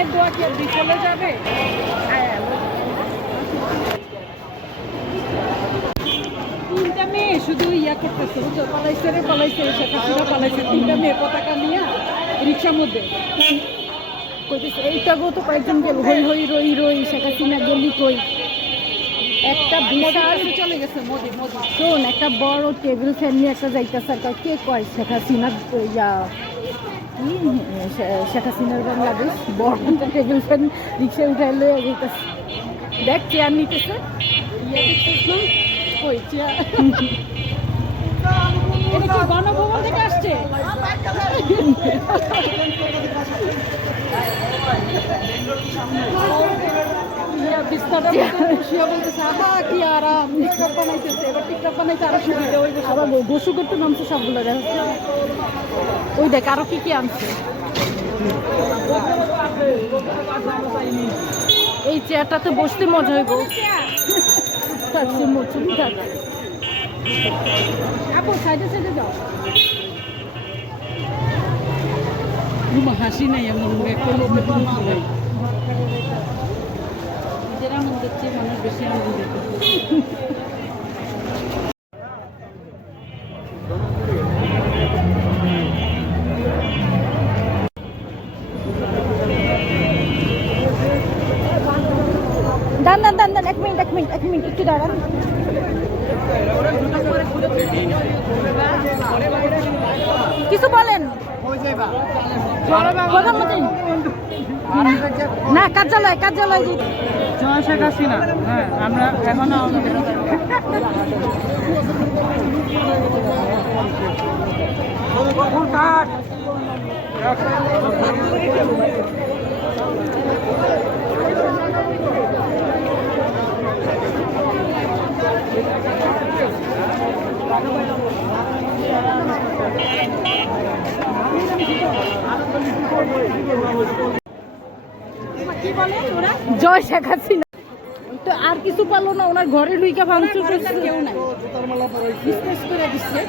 মায়ের দোয়া কি আর বিফলে যাবে? হ্যাঁ, তিনটা মেয়ে শুধু ইয়া করতেছে বুঝছ? পালাইছে রে পালাইছে শেখ হাসিনা পালাইছে। তিনটা মেয়ে পতাকা নিয়ে রিক্সার মধ্যে। কইতেছে তো কয়েকজন গেল। হই হই রই রই শেখ হাসিনা গেলি কই? একটা বিশাল চলে গেছে মোদি মোদি শোন একটা বড় টেবিল ফ্যান নিয়ে একটা যাইতেছে। কে কয়? শেখ হাসিনা ইয়া কি শেখ হাসিনার বাংলাদেশ বড় একটা টেবিল ফ্যান রিক্সা উঠাই লয়ে যেতেছে দেখ চেয়ার নিতেছে কই চেয়ার গণভবন থেকে আসছে কি ওই দেখ, আরও কি কি আনছে। এই চেয়ারটাতে বসতে মজা হইব। সাইডে যাও। হাসি নাই এমন কোনো নাই মানুষ বেশি আনন্দ দান দান দান দান এক মিনিট এক মিনিট এক মিনিট একটু দাঁড়ান কিছু বলেন প্রধানমন্ত্রী না কার্যালয় কার্যালয় শেখ হাসিনা। হ্যাঁ আমরা এখনও জয় শেখ হাসিনা। তো আর কিছু পারল না ওনার ঘরে লুইকা ভাঙচুর করছে কেউ নাই। বিজনেস করে দিচ্ছে।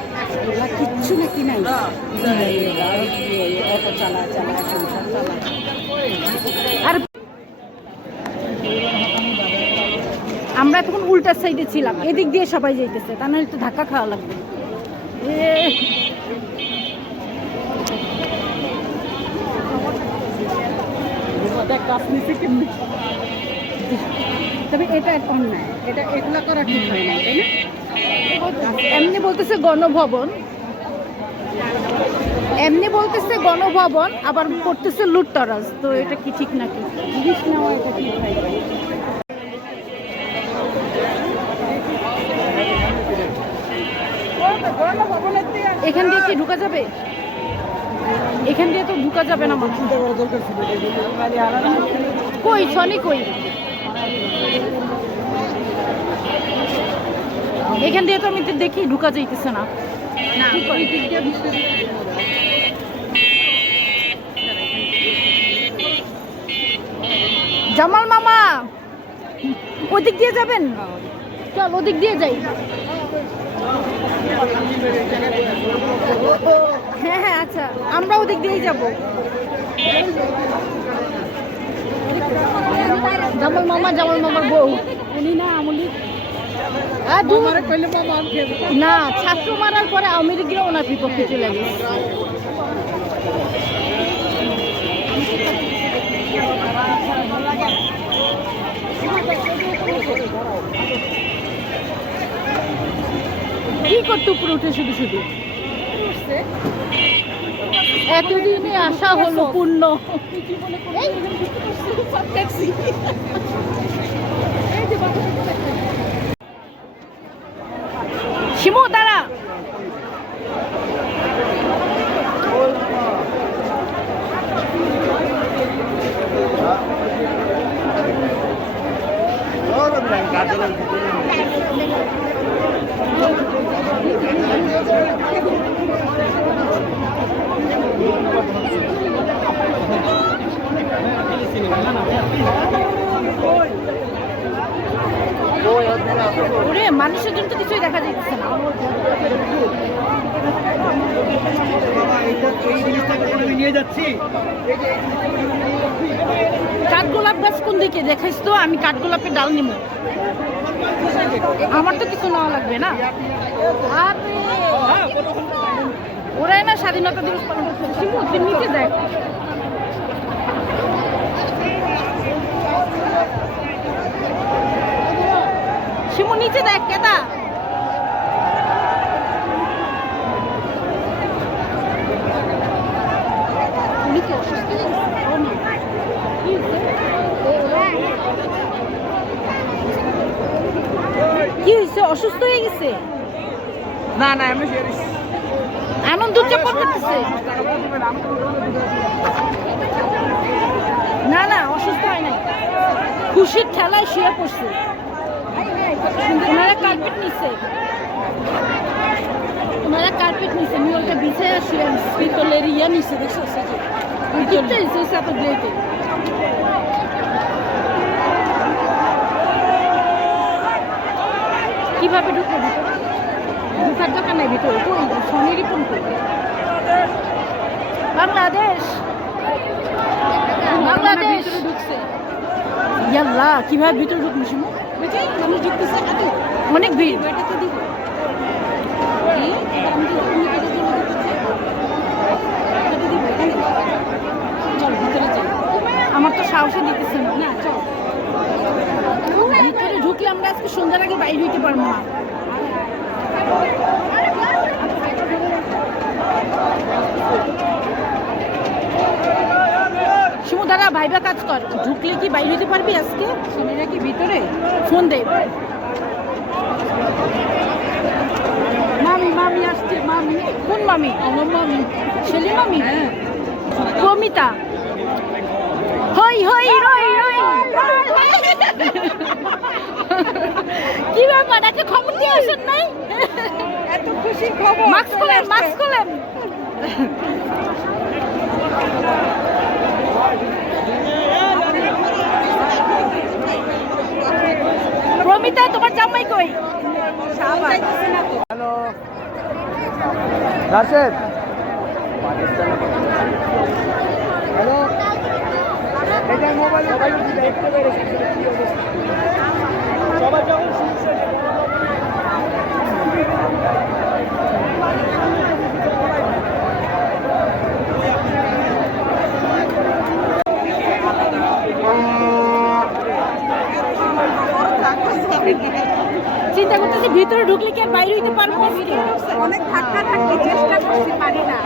ওরা কিচ্ছু নাকি নাই? চালা চালা আর আমরা তখন উল্টা সাইডে ছিলাম। এদিক দিয়ে সবাই যাইতেছে তা নাহলে তো ধাক্কা খাওয়া লাগবে। কাজ নিচে কেমনি? তবে এটা অন্যায় এটা এগুলা করা ঠিক হয় না তাই না? এমনি বলতেছে গণভবন, এমনি বলতেছে গণভবন, আবার করতেছে লুটতরাজ, তো এটা কি ঠিক নাকি? জিনিস নেওয়া এটা ঠিক হয় এখান দিয়ে কি ঢুকা যাবে? এখান দিয়ে তো ঢুকা যাবে না কই সনি কই? এখান দিয়ে তো আমি তো দেখি ঢুকা যাইতেছে না। জামাল মামা ওদিক দিয়ে যাবেন? চল ওদিক দিয়ে যাই। হ্যাঁ হ্যাঁ আচ্ছা আমরা ওদিক দিয়েই যাব। জামাল মামা জামাল মামার বউ। উনি না আমলি। না ছাত্র মারার পরে আওয়ামী লীগরা ওনার বিপক্ষে চলে গেছে। কি করতে উপরে উঠে শুধু শুধু? এতদিনে আসা হলো পূর্ণ। তো কিছুই দেখা যাচ্ছে না। কাঠগোলাপ গাছ কোন দিকে? দেখাইস তো, আমি কাঠগোলাপের ডাল নিব। আমার তো কিছু নেওয়া লাগবে না। ওরাই না স্বাধীনতা দিবস পালন করছে। নিচে দেখ। শিমু, নিচে দেখ, কেটা উনি কি অসুস্থ হয়ে গেছে? ও না। কি হয়েছে? কি হয়েছে অসুস্থ হয়ে গেছে না না আমি আনন্দ উদযাপন করতেছে না না, অসুস্থ হয় নাই। খুশির ঠেলায় শুয়ে পড়ছে। ওনারা কার্পেট নিচ্ছে ওনারা কার্পেট নিচ্ছে মিওলটা বিছায় শুয়ে পিতলের ইয়া নিচ্ছে দেখছ? পিতলটা নিচ্ছে এত গ্লেটে কীভাবে ঢুকবো ঢুকার দোকান নাই ভিতরে তো সোনেরই ফোন করবে বাংলাদেশ। বাংলাদেশ। ঢুকছে ইয়াল্লা কীভাবে ভিতরে ঢুকবো শিমু? মানুষ ঢুকতেছে অনেক ভিড়। আমার তো সাহসে দিতেছে না, চল। ভিতরে ঢুকলে আমরা আজকে সন্ধ্যার আগে বাইরে হইতে পারব না। কর ঢুকলে কি বাইরে হইতে পারবি আজকে? সোনিরা কি ভিতরে ফোন দে। মামি মামি আসছে মামি। কোন মামি? আমার মামি। ছেলে মামি? প্রমিতা হই হই রই রই। কি ব্যাপার? খবর দিয়ে আসেন নাই? এত খুশি খবর। মাস্ক খোলেন মাস্ক খোলেন। প্রমিতা তোমার জামাই কই? হ্যালো। রাশেদ। হ্যালো। এটা মোবাইল সবাই দেখতে পেরেছি সবাই যখন শুনছে চিন্তা করতেছি ভিতরে ঢুকলে কি আর বাইরে হইতে পারব অনেক ধাক্কা ধাক্কি চেষ্টা করছি, পারি না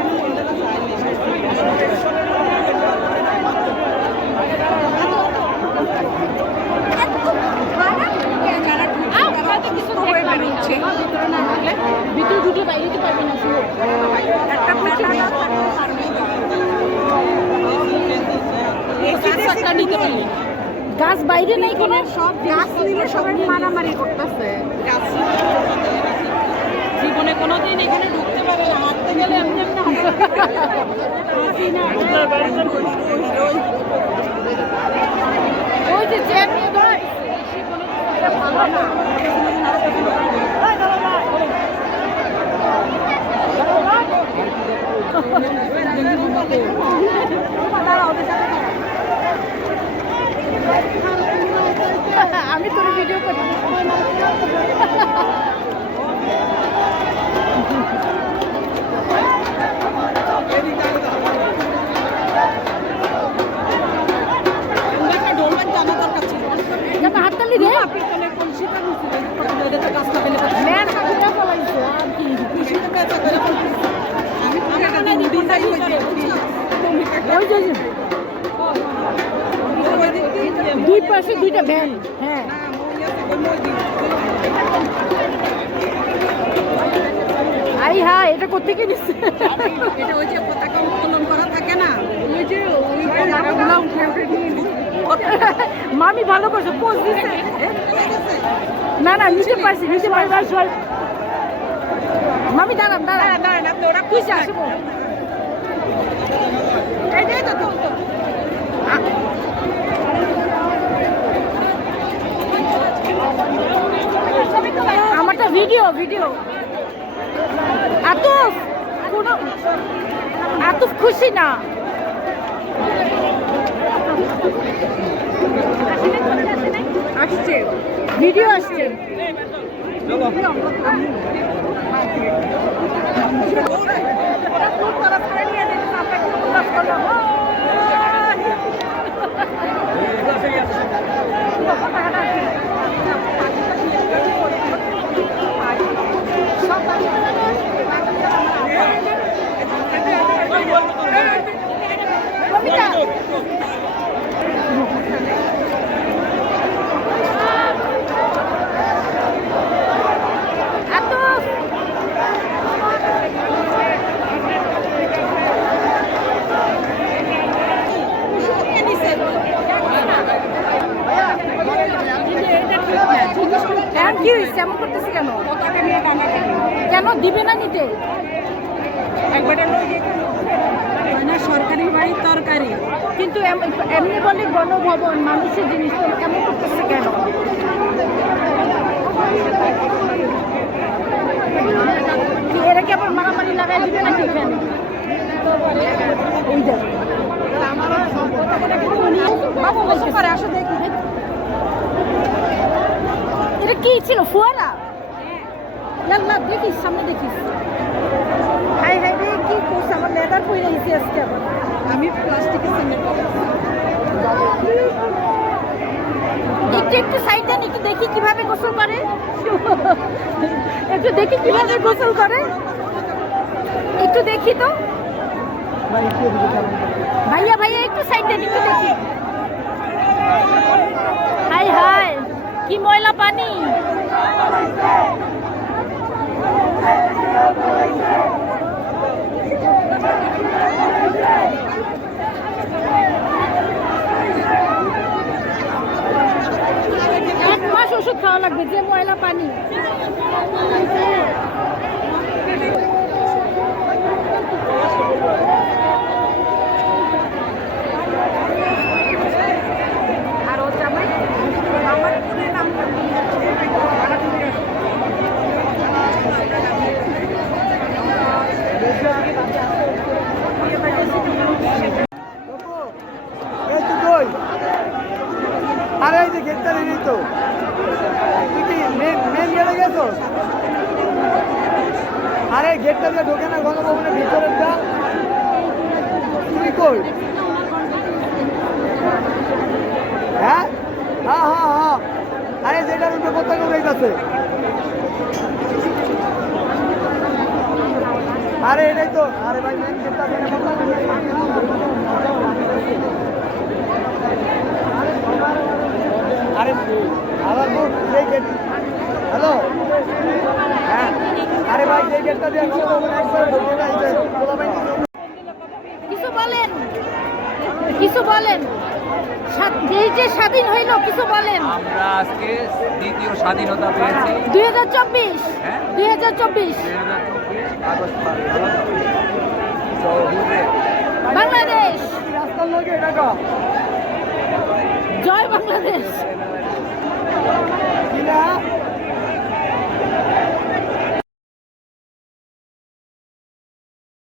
আও, হয়তো কিছু দেখলাম না। ভিতরে না ঢুকলে ভিতরে ঢুকলে বাইরে হইতে পারবে না শুভ একটা প্যাটার্ন একটা নিতে পারলি গাছ বাইরে নেই কোনো সব গাছ নিলে সবাই মারামারি করতেছে জীবনে কোনোদিন এখানে ঢুকতে পারে না, হাঁটতে গেলে হাঁটি ওই যে না। আমি তোর ভিডিও করি জানা হাততালি রে ম্যান হাতটা ফলাইছো আর কি ওই যে, ওই যে। দুই পাশে দুইটা ভ্যান হ্যাঁ। আই হ্যাঁ এটা করতে কি নিচ্ছে এটা ওই যে পতাকা উত্তোলন করা থাকে না? ওই যে নিয়ে মামি ভালো করছে পোজ দিচ্ছে না না নিতে পারছি নিতে পারছি মামি দাঁড়ান দাঁড়ান। দাঁড়ান আপনি ওরা খুশি আসব এটাই তো তো তো। আমার ভিডিও আতুফ! কোনো আতুফ খুশি না। আসছে। ভিডিও আসছে। কবিতা আতুফ এখন কি হয়েছে এমন করতেছে কেন কেন দিবে না নিতে না সরকারি বাড়ির তরকারি কিন্তু এম- এমনি বলে গণভবন, মানুষের জিনিস এমন করতেছে কেন? এরা কি আবার মারামারি লাগাই দিবে নাকি এই। এটা কি ছিল? ফুয়ারা? না সামনে হাই হাই কি করছে? আমার লেদার আজকে আবার। আমি প্লাস্টিকের একটু একটু সাইড দেন একটু দেখি কীভাবে গোসল করে? একটু দেখি কীভাবে গোসল করে। একটু দেখি তো। ভাইয়া ভাইয়া, একটু সাইড একটু দেখি। হাই হাই, কি ময়লা পানি? লাগবে যে ময়লা পানি আর ও জামাই আমার পুরে নাম এই তো কই আরে এই যে গেটটা নেই তো তুই কি মেন মেন গেটে গেছো গেটটা দিয়ে ঢোকে না, গণভবনের ভিতরেরটা। তুই কই হ্যাঁ? হ্যাঁ হ্যাঁ হ্যাঁ। আরে যেটার উপরে পতাকা উড়াইতেছে আরে, এটাই তো। আরে ভাই আরে, আবার হ্যালো? হ্যাঁ। আরে ভাই এই গেটটা দিয়ে এই কিছু বলেন কিছু বলেন। স্বাদ- যে স্বাধীন হইল কিছু বলেন। আমরা আজকে দ্বিতীয় স্বাধীনতা পেয়েছি। দুই হাজার চব্বিশ। হ্যাঁ? দুই হাজার চব্বিশ। বাংলাদেশ। টাকা জয় বাংলাদেশ।